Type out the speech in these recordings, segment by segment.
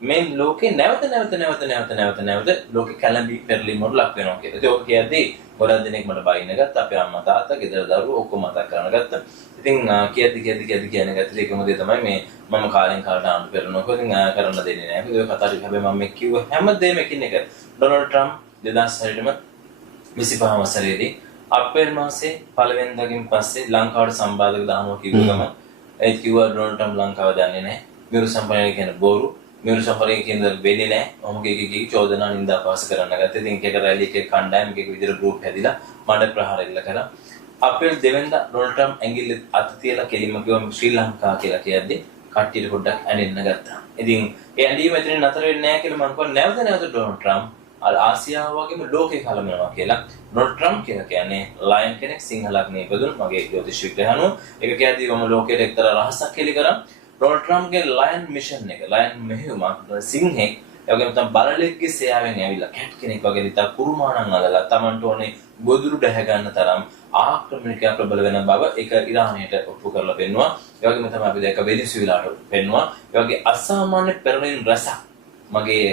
මේ ලෝකේ නැවත ලෝකේ කැළඹි පෙරලීම වල ලක් වෙනවා කියලා. ඒක ඔක කියද්දී ගොඩක් දෙනෙක් මට බයින්න ගත්තා. අපේ අම්මා තාත්තා, ගෙදර දරුවෝ ඔක්කොම මතක් කරන ගත්තා. ඉතින් කියද්දි කියන ගත්තේ ඒකම දේ තමයි මේ මම කාලෙන් කාලට ආණ්ඩු පෙරලනකොට ඉතින් කරන්න දෙන්නේ නැහැ. ඒක කතා ටික හැබැයි මම මේ කිව්ව හැමදේම එකින් එක ඩොනල්ඩ් ට්‍රම්ප් 2006ටම 25 වසරේදී අප්‍රේල් මාසේ පළවෙනිදාකින් පස්සේ ලංකාවට සම්බාධක දානවා කිව්ව ගම ඒ කිව්වා ඩොනල්ඩ් ට්‍රම්ප් ලංකාව දන්නේ නැහැ. මිරු සම්ප්‍රදාය කියන බෝරු මිරු සම්ප්‍රදාය කියන දේ වෙන්නේ නැහැ. ඔහුගේ කී චෝදනා නින්දා පාස කරන්න ගත්තා. ඉතින් එක රැලි එකේ කණ්ඩායම එකක විදිහට ගෲප් හැදිලා මඩ ප්‍රහාර ඉල්ල කරා. අප්‍රේල් 2 වෙනිදා ඩොනල්ඩ් ට්‍රම්ප් ඇඟිල්ල අත තියලා කෙලින්ම කිව්වා ශ්‍රී ලංකා කියලා කියද්දි කට්ටියට පොඩ්ඩක් ඇඬෙන්න ගත්තා. ඉතින් ඒ ඇඬීම එතනින් නතර වෙන්නේ නැහැ කියලා මම කිව්වා නැවත ඩොනල්ඩ් ට්‍රම්ප් ආසියාව වගේම ලෝකේ කලබලනවා කියලා. ඩොනල්ඩ් ට්‍රම්ප් කියලා කියන්නේ ලයන් කෙනෙක් සිංහලක් නේ ඉපදුණු මගේ ජ්‍යොතිෂ විග්‍රහය අනුව. ඒක කියද්දී මම ලෝකයට එක්තරා රහසක් කෙලි කරා. ඩොනල්ඩ් ට්‍රම්ප්ගේ ලයන් මිෂන් එක ලයන් මෙහෙයුමක් සිංහෙක් එවගේම තමයි බලලෙක්ගේ සේයාවෙන් ඇවිල්ලා කැට් කෙනෙක් වගේ විතර කුරුමාණන් අල්ලලා Tamanට ඕනේ ගොදුරු දැහ ගන්න තරම් ආක්‍රමණිකයා ප්‍රබල වෙන බව ඒක ඉරානයට ඔප්පු කරලා පෙන්නවා. ඒ වගේම තමයි අපි දැක්ක වෙනිසුලාට පෙන්නවා. ඒ වගේ අසාමාන්‍ය පෙරළින් රසක් මගේ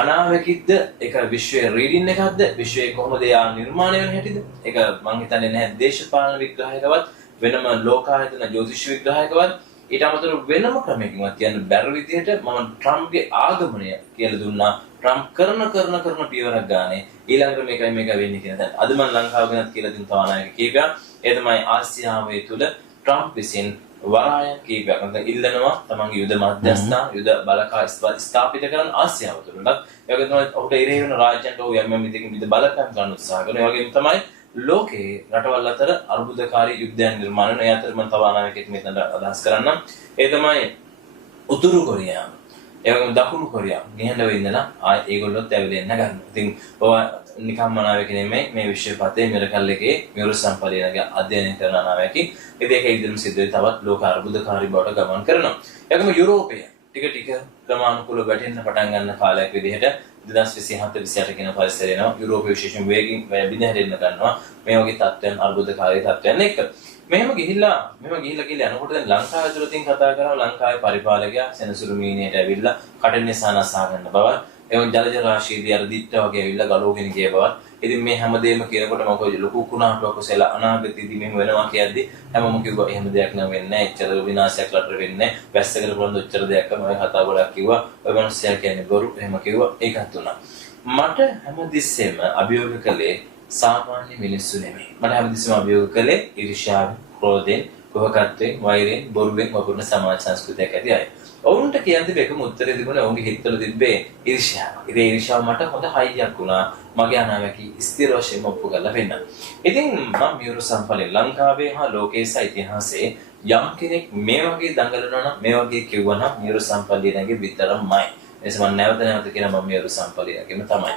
අනාවැකිද්ද ඒක විශ්වයේ රීඩින් එකක්ද විශ්වයේ කොහොමද යා නිර්මාණය වෙන හැටිද ඒක මම හිතන්නේ නැහැ දේශපාලන විග්‍රහයකවත් වෙනම ලෝකායතන ජ්‍යොතිෂ විග්‍රහයකවත් ඊට අමතරව වෙනම ක්‍රමයකින්වත් කියන්න බැරි විදිහට මම ට්‍රම්ප්ගේ ආගමනය කියලා දුන්නා. ට්‍රම්ප් කරන පියවරක් ගානේ ඊළඟට මේකයි වෙන්නේ කියන තැන. අද මම ලංකාව ගැනත් කියලා දෙන තවනායක කීපයක්. ඒ තමයි ආසියාවේ තුල ට්‍රම්ප් විසින් වරායන් කීපයක් නැත්නම් ඉල්ලනවා තමන්ගේ යුද මධ්‍යස්ථාන යුද බලකා ස්ථාපිත කරන ආසියාව තුලට. ඒ වගේම තමයි ඔහුට ඉරේ වෙන රාජ්‍යයන්ට ඔහු යම් විදිහකින් විද බලපෑම් ගන්න උත්සාහ කරනවා. ඒ වගේම තමයි ලෝකේ රටවල් අතර අර්බුදකාරී යුද්ධයන් නිර්මාණය වෙන. ඒ අතර මම තව අනාවැකෙත් මෙතනට අදහස් කරන්නම්. ඒ තමයි උතුරු කොරියාව. ඒ වගේම දකුණු කොරියාව. නිහඬව ඉඳලා ආයේ ඒගොල්ලොත් ඇවිල්ලා එන්න ගන්නවා. ඉතින් ඔය නිකම්ම අනාවැක නෙමෙයි මේ විශ්වපතේ මිරකල් එකේ මිරු සම්පලයනගේ අධ්‍යයනය කරන අනාවැකි. ඉතින් ඒක ඉදිරියම සිද්ධ වෙයි තවත් ලෝක අර්බුදකාරී බවට ගමන් කරනවා. ඒ වගේම යුරෝපය ටික ක්‍රමානුකූලව වැටෙන්න පටන් ගන්න කාලයක් විදිහට 2027-28 කියන පරිසරය එනවා. යුරෝපය විශේෂයෙන් වේගින් බිඳහැරෙන්න ගන්නවා. මේ වගේ තත්ත්වයන් අර්බුදකාරී තත්ත්වයන් එක්ක. මෙහෙම ගිහිල්ලා කියලා යනකොට දැන් ලංකාව ඇතුළතින් කතා කරා ලංකාවේ පරිපාලකයා සෙනසුරු මීනියට ඇවිල්ලා කටෙන්නේ නසා ගන්න බව. එවන් ජලජ රාශියේදී අර දිත්ත වගේ ඇවිල්ලා ගලෝගෙන ගිය බව. ඉතින් මේ හැමදේම කියනකොට මම කොයි ලොකු කුණාටුවක් ඔසලා අනාගතයේදී මෙහෙම වෙනවා කියද්දි හැමෝම කිව්වා එහෙම දෙයක් නෑ වෙන්නේ නෑ. එච්චර විනාශයක් රටට වෙන්නේ නෑ. වැස්සකට පොළොන් ඔච්චර දෙයක් කරනවා. කතා ගොඩක් කිව්වා. ඔය මිනිස්සයා කියන්නේ බොරු. එහෙම කිව්වා. ඒකත් උනා. මට හැමතිස්සෙම අභියෝග කළේ සාමාන්‍ය මිනිස්සු නෙමෙයි. මට හැමතිස්සෙම අභියෝග කළේ ඊර්ෂ්‍යාවෙන්, ක්‍රෝධයෙන්, කුහකත්වයෙන්, වෛරයෙන්, බොරුවෙන් වපුරන සමාජ සංස්කෘතියක් ඇති අය. ඔවුන්ට කියන්නේ එකම උත්තරේ තිබුණේ ඔවුන්ගේ හිතවල තිබ්බේ ඊර්ෂ්‍යාව. ඒ ඊර්ෂ්‍යාව මට හොඳ හයියක් වුණා. මගේ අනාවැකි ස්ථිර වශයෙන්ම ඔප්පු කරලා වෙන්න. ඉතින් මම මියුරු සම්පලේ ලංකාවේ හා ලෝකයේ ඉතිහාසයේ යම් කෙනෙක් මේ වගේ දඟලනවා නම් මේ වගේ කිව්වනම් මියුරු සම්පලේ නැගේ විතරමයි. එනිසා මම නැවත කියන මම මියුරු සම්පලේ නැගෙම තමයි.